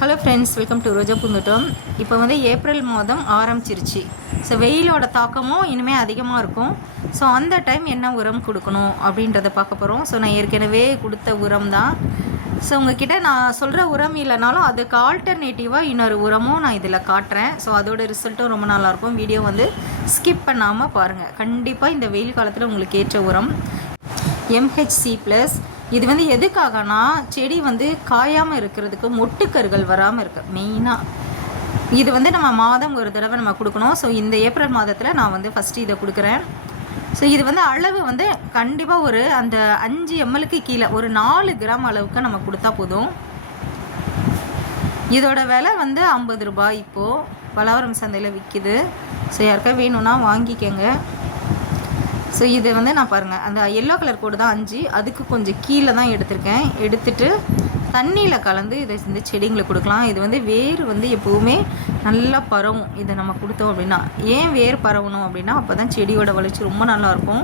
Hello friends welcome to Roja Poonthottam இப்போ வந்து April மாதம் ஆரம்பிச்சிருச்சு. ஸோ வெயிலோட தாக்கமும் இனிமேல் அதிகமாக இருக்கும். ஸோ அந்த டைம் என்ன உரம் கொடுக்கணும் அப்படின்றத பார்க்க போகிறோம் ஸோ நான் ஏற்கனவே கொடுத்த உரம் தான். ஸோ உங்ககிட்ட நான் சொல்கிற உரம் இல்லைனாலும் அதுக்கு ஆல்டர்னேட்டிவாக இன்னொரு உரமும் நான் இதில் காட்டுறேன். ஸோ அதோட ரிசல்ட்டும் ரொம்ப நல்லாயிருக்கும். வீடியோ வந்து ஸ்கிப் பண்ணாமல் பாருங்கள் கண்டிப்பாக இந்த வெயில் காலத்தில் உங்களுக்கு ஏற்ற உரம். எம்ஹெச்சி ப்ளஸ் இது வந்து எதுக்காகனா செடி வந்து காயாமல் இருக்கிறதுக்கு மொட்டுக்கருகள் வராமல் இருக்கு மெயினாக இது வந்து நம்ம மாதம் ஒரு தடவை நம்ம கொடுக்கணும். ஸோ இந்த ஏப்ரல் மாதத்தில் நான் வந்து ஃபஸ்ட்டு இதை கொடுக்குறேன். ஸோ இது வந்து அளவு வந்து கண்டிப்பாக ஒரு அந்த அஞ்சு எம்எல்க்கு கீழே ஒரு நாலு கிராம் அளவுக்கு நம்ம கொடுத்தா போதும். இதோட விலை வந்து ஐம்பது ரூபாய் இப்போது பலவரம் சந்தையில் விற்கிது ஸோ யாருக்கா வேணும்னா வாங்கிக்கோங்க. ஸோ இது வந்து நான் பாருங்கள் அந்த எல்லோ கலர் கோடு தான் அஞ்சு. அதுக்கு கொஞ்சம் கீழே தான் எடுத்திருக்கேன். எடுத்துட்டு தண்ணியில் கலந்து இதை இந்த செடிங்களுக்கு கொடுக்கலாம். இது வந்து வேர் வந்து எப்போவுமே நல்லா பரவும். இதை நம்ம கொடுத்தோம் அப்படின்னா. ஏன் வேர் பரவணும் அப்படின்னா அப்போ தான் செடியோட வளர்ச்சி ரொம்ப நல்லாயிருக்கும்.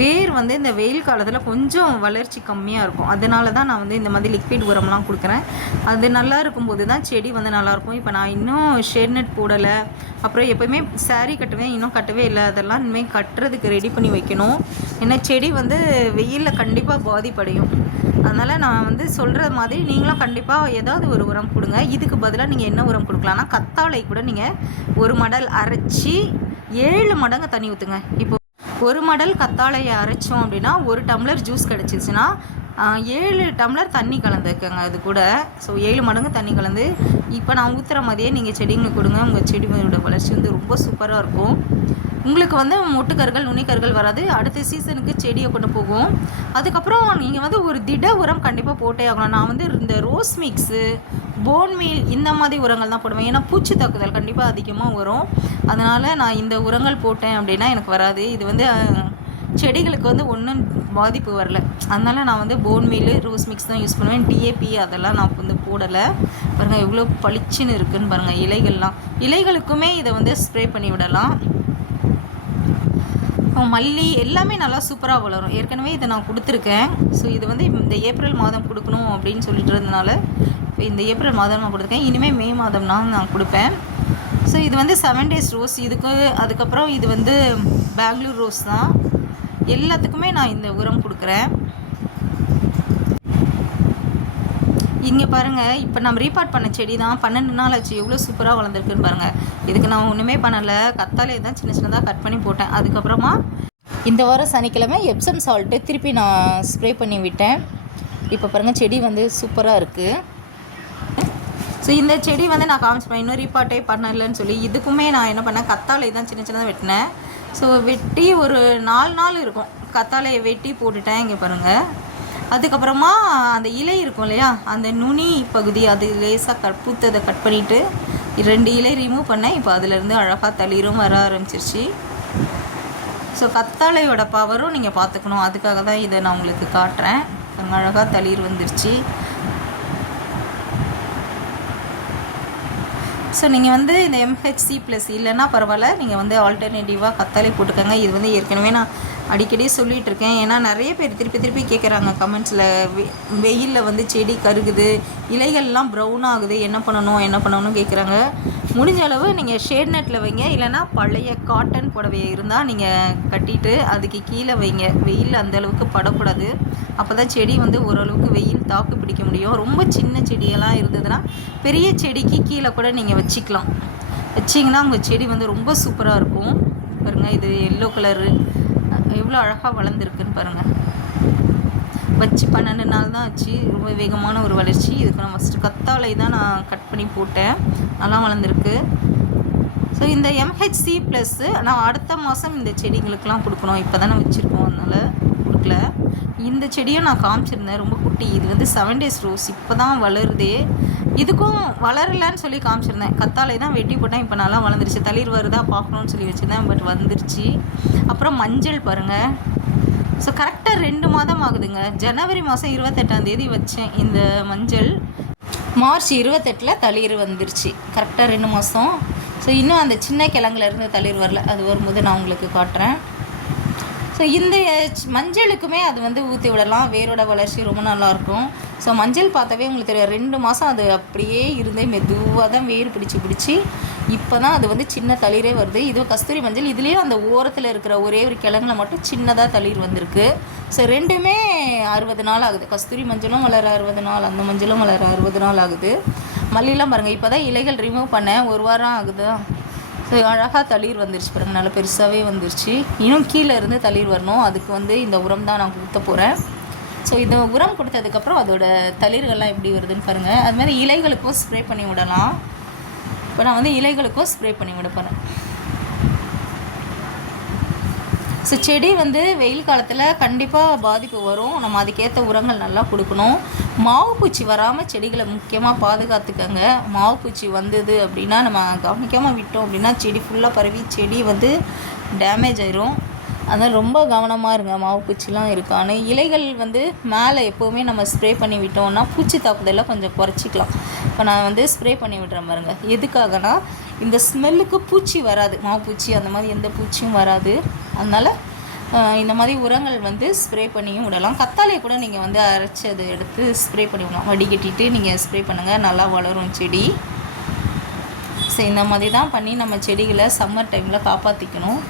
வேர் வந்து இந்த வெயில் காலத்தில் கொஞ்சம் வளர்ச்சி கம்மியாக இருக்கும். அதனால தான் நான் வந்து இந்த மாதிரி லிக்விட் உரம்லாம் கொடுக்குறேன். அது நல்லா இருக்கும்போது தான் செடி வந்து நல்லாயிருக்கும். இப்போ நான் இன்னும் ஷேட் நெட் போடலை. அப்புறம் எப்போயுமே சாரீ கட்டுவேன் இன்னும் கட்டவே இல்லை. அதெல்லாம் இனிமேல் கட்டுறதுக்கு ரெடி பண்ணி வைக்கணும். ஏன்னா செடி வந்து வெயிலில் கண்டிப்பாக பாதிப்படையும். அதனால் நான் வந்து சொல்கிற மாதிரி நீங்களும் கண்டிப்பாக ஏதாவது ஒரு உரம் கொடுங்க. இதுக்கு பதிலாக நீங்கள் என்ன உரம் கொடுக்கலாம்னா கத்தாழை கூட நீங்கள் ஒரு மடல் அரைச்சி ஏழு மடங்கு தண்ணி ஊற்றுங்க இப்போ ஒரு மடல் கத்தாழையை அரைச்சோம் அப்படின்னா ஒரு டம்ளர் ஜூஸ் கிடச்சிச்சின்னா ஏழு டம்ளர் தண்ணி கலந்துக்கங்க அது கூட. ஸோ ஏழு மடங்கு தண்ணி கலந்து இப்போ நான் ஊற்றுற மாதிரியே நீங்கள் செடிங்களுக்கு கொடுங்க. உங்கள் செடிகளோட வளர்ச்சி வந்து ரொம்ப சூப்பராக இருக்கும். உங்களுக்கு வந்து மொட்டுக்கர்கள் நுனிக்கர்கள் வராது. அடுத்த சீசனுக்கு செடியை கொண்டு போகும். அதுக்கப்புறம் நீங்கள் வந்து ஒரு திட உரம் கண்டிப்பாக போட்டே ஆகணும். நான் வந்து இந்த ரோஸ் மிக்ஸு போன் மீல் இந்த மாதிரி உரங்கள் தான் போடுவேன். ஏன்னா பூச்சி தாக்குதல் கண்டிப்பாக அதிகமாக வரும். அதனால் நான் இந்த உரங்கள் போட்டேன் அப்படின்னா எனக்கு வராது. இது வந்து செடிகளுக்கு வந்து ஒன்றும் பாதிப்பு வரல. அதனால் நான் வந்து போன் மீல் ரோஸ் மிக்ஸ் தான் யூஸ் பண்ணுவேன். டிஏபி அதெல்லாம் நான் வந்து போடலை. பாருங்கள் எவ்வளோ பளிச்சுன்னு இருக்குதுன்னு பாருங்கள் இலைகள்லாம். இலைகளுக்குமே இதை வந்து ஸ்ப்ரே பண்ணி விடலாம். அப்புறம் மல்லி எல்லாமே நல்லா சூப்பராக வளரும். ஏற்கனவே இதை நான் கொடுத்துருக்கேன். ஸோ இது வந்து இந்த ஏப்ரல் மாதம் கொடுக்கணும் அப்படின்னு சொல்லிட்டு இருந்தனால இப்போ இந்த ஏப்ரல் மாதம் நான் கொடுத்துருக்கேன். இனிமேல் மே மாதம் தான் நான் கொடுப்பேன். ஸோ இது வந்து செவன் டேஸ் ரோஸ் இதுக்கு அதுக்கப்புறம் இது வந்து பெங்களூர் ரோஸ் தான். எல்லாத்துக்குமே நான் இந்த உரம் கொடுக்குறேன். இங்கே பாருங்கள் இப்போ நம்ம ரீபார்ட் பண்ண செடி தான் பன்னெண்டு நாள் ஆச்சு எவ்வளோ சூப்பராக வளர்ந்துருக்குன்னு பாருங்கள் இதுக்கு நான் ஒன்றுமே பண்ணலை கத்தாலே தான் சின்ன சின்னதாக கட் பண்ணி போட்டேன். அதுக்கப்புறமா இந்த வாரம் சனிக்கிழமை எப்சம் சால்ட்டு திருப்பி நான் ஸ்ப்ரே பண்ணி விட்டேன். இப்போ பாருங்கள் செடி வந்து சூப்பராக இருக்குது ஸோ இந்த செடி வந்து நான் காமிச்சிப்பேன் இன்னும் ரீபார்ட்டே பண்ணலன்னு சொல்லி இதுக்குமே நான் என்ன பண்ணேன் கத்தாழை தான் சின்ன சின்னதாக வெட்டினேன். ஸோ வெட்டி ஒரு நாலு நாள் இருக்கும். கத்தாழையை வெட்டி போட்டுட்டேன் இங்கே பாருங்கள் அதுக்கப்புறமா அந்த இலை இருக்கும் இல்லையா அந்த நுனி பகுதி அது லேசாக கட் பூத்ததை கட் பண்ணிவிட்டு ரெண்டு இலை ரிமூவ் பண்ணேன் இப்போ அதுலேருந்து அழகாக தளிரும் வர ஆரம்பிச்சிருச்சு. ஸோ கத்தாழையோட பவரும் நீங்கள் பார்த்துக்கணும் அதுக்காக தான் இதை நான் உங்களுக்கு காட்டுறேன். அழகாக தளிர் வந்துருச்சு. ஸோ நீங்கள் வந்து இந்த எம்ஹெச்சி ப்ளஸ் இல்லைன்னா பரவாயில்ல. நீங்கள் வந்து ஆல்டர்னேட்டிவாக கத்தாழை போட்டுக்கோங்க. இது வந்து ஏற்கனவே நான் அடிக்கடி சொல்லிட்டு இருக்கேன் ஏன்னா நிறைய பேர் திருப்பி திருப்பி கேட்குறாங்க கமெண்ட்ஸில் வெ வெயிலில் வந்து செடி கருகுது. இலைகள்லாம் ப்ரௌன் ஆகுது. என்ன பண்ணணும்? என்ன பண்ணணும்னு கேட்குறாங்க முடிஞ்ச அளவு நீங்கள் ஷேட் நெட்டில் வைங்க. இல்லைன்னா பழைய காட்டன் புடவை இருந்தால் நீங்கள் கட்டிட்டு அதுக்கு கீழே வைங்க. வெயில் அந்த அளவுக்கு படக்கூடாது. அப்போ தான் செடி வந்து ஓரளவுக்கு வெயில் தாக்கு பிடிக்க முடியும். ரொம்ப சின்ன செடியெல்லாம் இருந்ததுன்னா பெரிய செடிக்கு கீழே கூட நீங்கள் வச்சுக்கலாம். வச்சிங்கன்னா உங்கள் செடி வந்து ரொம்ப சூப்பராக இருக்கும். பாருங்கள் இது எல்லோ கலரு எவ்வளோ அழகாக வளர்ந்துருக்குன்னு பாருங்கள் வச்சு பன்னெண்டு நாள் தான் ஆச்சு. ரொம்ப வேகமான ஒரு வளர்ச்சி. இதுக்கு நான் ஃபஸ்ட்டு கத்தாழை தான் நான் கட் பண்ணி போட்டேன். நல்லா வளர்ந்துருக்கு. ஸோ இந்த எம்ஹெச்சி ப்ளஸ்ஸு நான் அடுத்த மாதம் இந்த செடிங்களுக்கெலாம் கொடுக்கணும். இப்போ தானே வச்சுருக்கோம். அதனால் கொடுக்கல. இந்த செடியும் நான் காமிச்சிருந்தேன் ரொம்ப குட்டி. இது வந்து செவன் டேஸ் ரோஸ் இப்போ தான் வளருதே. இதுக்கும் வளரலன்னு சொல்லி காமிச்சிருந்தேன். கத்தாழை தான் வெட்டி போட்டேன். இப்போ நல்லா வளர்ந்துருச்சு. தளிர் வருதா பார்க்கணுன்னு சொல்லி வச்சுருந்தேன் பட் வந்துருச்சு. அப்புறம் மஞ்சள் பாருங்கள் ஸோ கரெக்டாக ரெண்டு மாதம் ஆகுதுங்க. ஜனவரி மாதம் இருபத்தெட்டாம் தேதி வச்சேன் இந்த மஞ்சள். மார்ச் இருபத்தெட்டில் தளிர் வந்துருச்சு. கரெக்டாக ரெண்டு மாதம் ஸோ இன்னும் அந்த சின்ன கிழங்குலேருந்து தளிர் வரல. அது வரும்போது நான் உங்களுக்கு காட்டுறேன். ஸோ இந்த ச்- மஞ்சளுக்குமே அது வந்து ஊற்றி விடலாம். வேரோட வளர்ச்சி ரொம்ப நல்லாயிருக்கும் ஸோ மஞ்சள் பார்த்தாவே உங்களுக்கு தெரியும் ரெண்டு மாதம் அது அப்படியே இருந்தே மெதுவாக தான் வேர் பிடிச்சி பிடிச்சி. இப்போ தான் அது வந்து சின்ன தளிரே வருது. இது கஸ்தூரி மஞ்சள். இதுலேயும் அந்த ஓரத்தில் இருக்கிற ஒரே ஒரு கிழங்குல மட்டும் சின்னதாக தளிர் வந்திருக்கு. ஸோ ரெண்டுமே அறுபது நாள் ஆகுது. கஸ்தூரி மஞ்சளும் வளர அறுபது நாள் அந்த மஞ்சளும் வளர அறுபது நாள் ஆகுது. மல்லிலாம் பாருங்கள் இப்போ தான் இலைகள் ரிமூவ் பண்ணேன். ஒரு வாரம் ஆகுது? ஸோ அழகாக தளிர் வந்துருச்சு பாருங்க. நல்லா பெருசாகவே வந்துருச்சு. இன்னும் கீழே இருந்து தளிர் வரணும். அதுக்கு வந்து இந்த உரம் தான் நான் கொடுத்த போகிறேன் ஸோ இந்த உரம் கொடுத்ததுக்கப்புறம் அதோட தளிர்கள்லாம் எப்படி வருதுன்னு பாருங்கள் அது மாதிரி இலைகளுக்கும் ஸ்ப்ரே பண்ணி விடலாம். இப்போ நான் வந்து இலைகளுக்கும் ஸ்ப்ரே பண்ணி விட போகிறேன் ஸோ செடி வந்து வெயில் காலத்தில் கண்டிப்பாக பாதிப்பு வரும். நம்ம அதுக்கேற்ற உரங்கள் நல்லா கொடுக்கணும். மாவு பூச்சி வராமல் செடிகளை முக்கியமாக பாதுகாத்துக்கங்க. மாவு பூச்சி வந்தது அப்படின்னா நம்ம கவனிக்காமல் விட்டோம் அப்படின்னா செடி ஃபுல்லாக பரவி செடி வந்து டேமேஜ் ஆயிரும். அதனால் ரொம்ப கவனமாக இருங்க. மாவு பூச்சிலாம் இருக்கான்னு இலைகள் வந்து மேலே எப்போவுமே நம்ம ஸ்ப்ரே பண்ணி விட்டோம்னா பூச்சி தாக்குதலை கொஞ்சம் குறைச்சிக்கலாம். இப்போ நான் வந்து ஸ்ப்ரே பண்ணி விடுறேன் பாருங்க. எதுக்காகனா இந்த ஸ்மெல்லுக்கு பூச்சி வராது. மாவு பூச்சி அந்த மாதிரி எந்த பூச்சியும் வராது. அதனால் இந்த மாதிரி உரங்கள் வந்து ஸ்ப்ரே பண்ணியும் விடலாம். கத்தாழையை கூட நீங்கள் வந்து அரைச்சி அதை எடுத்து ஸ்ப்ரே பண்ணி விடலாம். வடிகட்டிட்டு நீங்கள் ஸ்ப்ரே பண்ணுங்கள் நல்லா வளரும் செடி. ஸோ இந்த மாதிரி தான் பண்ணி நம்ம செடிகளை சம்மர் டைமில் காப்பாற்றிக்கணும்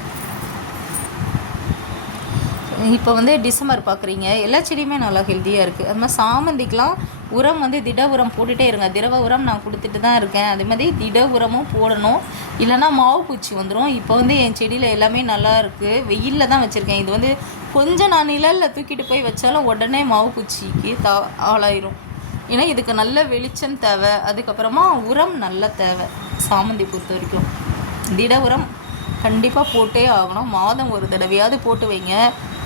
இப்போ வந்து டிசம்பர் பார்க்குறீங்க. எல்லா செடியுமே நல்லா ஹெல்த்தியாக இருக்குது அது மாதிரி சாமந்திக்கெலாம் உரம் வந்து திட உரம் போட்டுகிட்டே இருங்க. திரவ உரம் நான் கொடுத்துட்டு தான் இருக்கேன். அதே மாதிரி திட உரமும் போடணும். இல்லைன்னா மாவு பூச்சி வந்துடும் இப்போ வந்து என் செடியில் எல்லாமே நல்லா இருக்குது வெயிலில் தான் வச்சுருக்கேன். இது வந்து கொஞ்சம் நான் நிழலில் தூக்கிட்டு போய் வச்சாலும் உடனே மாவு பூச்சிக்கு தா ஆளாயிரும். ஏன்னா இதுக்கு நல்ல வெளிச்சம் தேவை. அதுக்கப்புறமா உரம் நல்ல தேவை. சாமந்தி பொறுத்த வரைக்கும். திட உரம் கண்டிப்பாக போட்டே ஆகணும். மாதம் ஒரு தடவையாவது போட்டு வைங்க.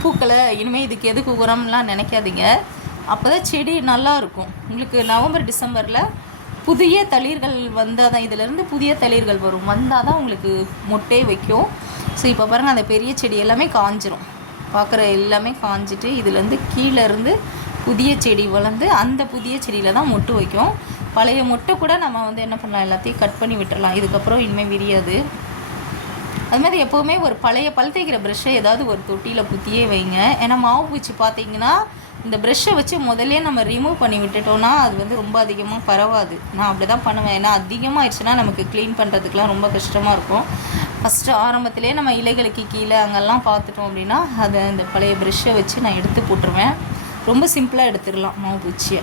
பூக்களை இனிமேல் இதுக்கு எதுக்கு உரம்லாம் நினைக்காதீங்க. அப்போ தான் செடி நல்லா இருக்கும். உங்களுக்கு நவம்பர் டிசம்பரில் புதிய தளிர்கள் வந்தால் தான் இதிலேருந்து புதிய தளிர்கள் வரும். வந்தால் தான் உங்களுக்கு மொட்டே வைக்கும். ஸோ இப்போ பாருங்கள் அந்த பெரிய செடி எல்லாமே காஞ்சிரும். பார்க்குற எல்லாமே காஞ்சிட்டு இதுலேருந்து கீழேருந்து புதிய செடி வளர்ந்து அந்த புதிய செடியில் தான் மொட்டு வைக்கும். பழைய மொட்டை கூட நம்ம வந்து என்ன பண்ணலாம் எல்லாத்தையும் கட் பண்ணி விட்டுறலாம். இதுக்கப்புறம் இனிமேல் விரியாது. அது மாதிரி எப்போவுமே ஒரு பழைய பல் தேய்க்கிற ப்ரெஷ்ஷை ஏதாவது ஒரு தொட்டியில் குத்தியே வைங்க. ஏன்னா மாவு பூச்சி பார்த்தீங்கன்னா இந்த ப்ரெஷ்ஷை வச்சு முதல்ல நம்ம ரிமூவ் பண்ணி விட்டுட்டோம்னா அது வந்து ரொம்ப அதிகமாக பரவாது. நான் அப்படி தான் பண்ணுவேன். ஏன்னா அதிகமாக ஆயிடுச்சுன்னா நமக்கு க்ளீன் பண்ணுறதுக்குலாம் ரொம்ப கஷ்டமாக இருக்கும். ஃபஸ்ட்டு ஆரம்பத்திலே நம்ம இலைகளுக்கு கீழே அங்கெல்லாம் பார்த்துட்டோம் அப்படின்னா அதை அந்த பழைய ப்ரெஷ்ஷை வச்சு நான் எடுத்து போட்டுருவேன். ரொம்ப சிம்பிளாக எடுத்துடலாம் மாவு பூச்சியை.